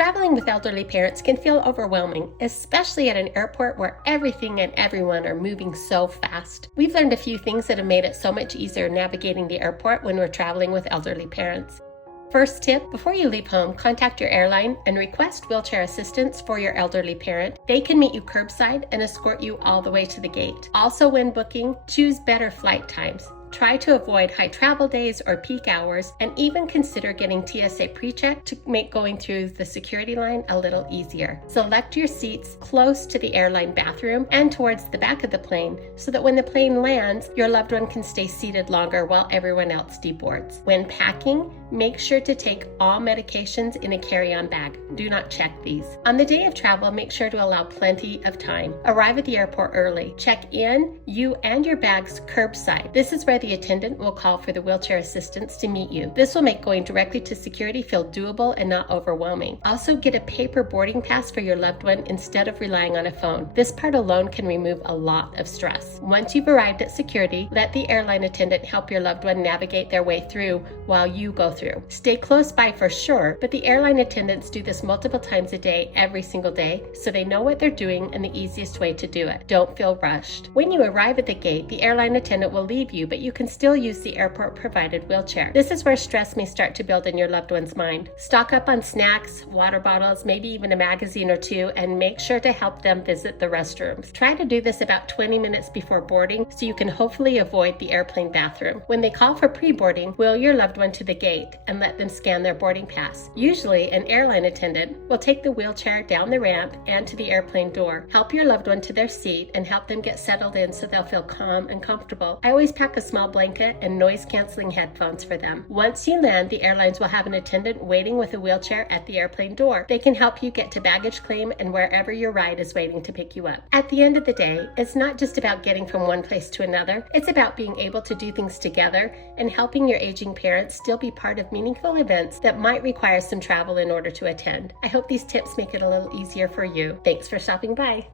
Traveling with elderly parents can feel overwhelming, especially at an airport where everything and everyone are moving so fast. We've learned a few things that have made it so much easier navigating the airport when we're traveling with elderly parents. First tip, before you leave home, contact your airline and request wheelchair assistance for your elderly parent. They can meet you curbside and escort you all the way to the gate. Also, when booking, choose better flight times. Try to avoid high travel days or peak hours, and even consider getting TSA PreCheck to make going through the security line a little easier. Select your seats close to the airline bathroom and towards the back of the plane so that when the plane lands, your loved one can stay seated longer while everyone else deboards. When packing, make sure to take all medications in a carry-on bag. Do not check these. On the day of travel, make sure to allow plenty of time. Arrive at the airport early. Check in, you and your bags curbside. This is where the attendant will call for the wheelchair assistance to meet you. This will make going directly to security feel doable and not overwhelming. Also, get a paper boarding pass for your loved one instead of relying on a phone. This part alone can remove a lot of stress. Once you've arrived at security, let the airline attendant help your loved one navigate their way through while you go through. Stay close by for sure, but the airline attendants do this multiple times a day, every single day, so they know what they're doing and the easiest way to do it. Don't feel rushed. When you arrive at the gate, the airline attendant will leave you, but you can still use the airport-provided wheelchair. This is where stress may start to build in your loved one's mind. Stock up on snacks, water bottles, maybe even a magazine or two, and make sure to help them visit the restrooms. Try to do this about 20 minutes before boarding so you can hopefully avoid the airplane bathroom. When they call for pre-boarding, wheel your loved one to the gate and let them scan their boarding pass. Usually, an airline attendant will take the wheelchair down the ramp and to the airplane door. Help your loved one to their seat and help them get settled in so they'll feel calm and comfortable. I always pack a small blanket and noise-canceling headphones for them. Once you land, the airlines will have an attendant waiting with a wheelchair at the airplane door. They can help you get to baggage claim and wherever your ride is waiting to pick you up. At the end of the day, it's not just about getting from one place to another. It's about being able to do things together and helping your aging parents still be part of meaningful events that might require some travel in order to attend. I hope these tips make it a little easier for you. Thanks for stopping by.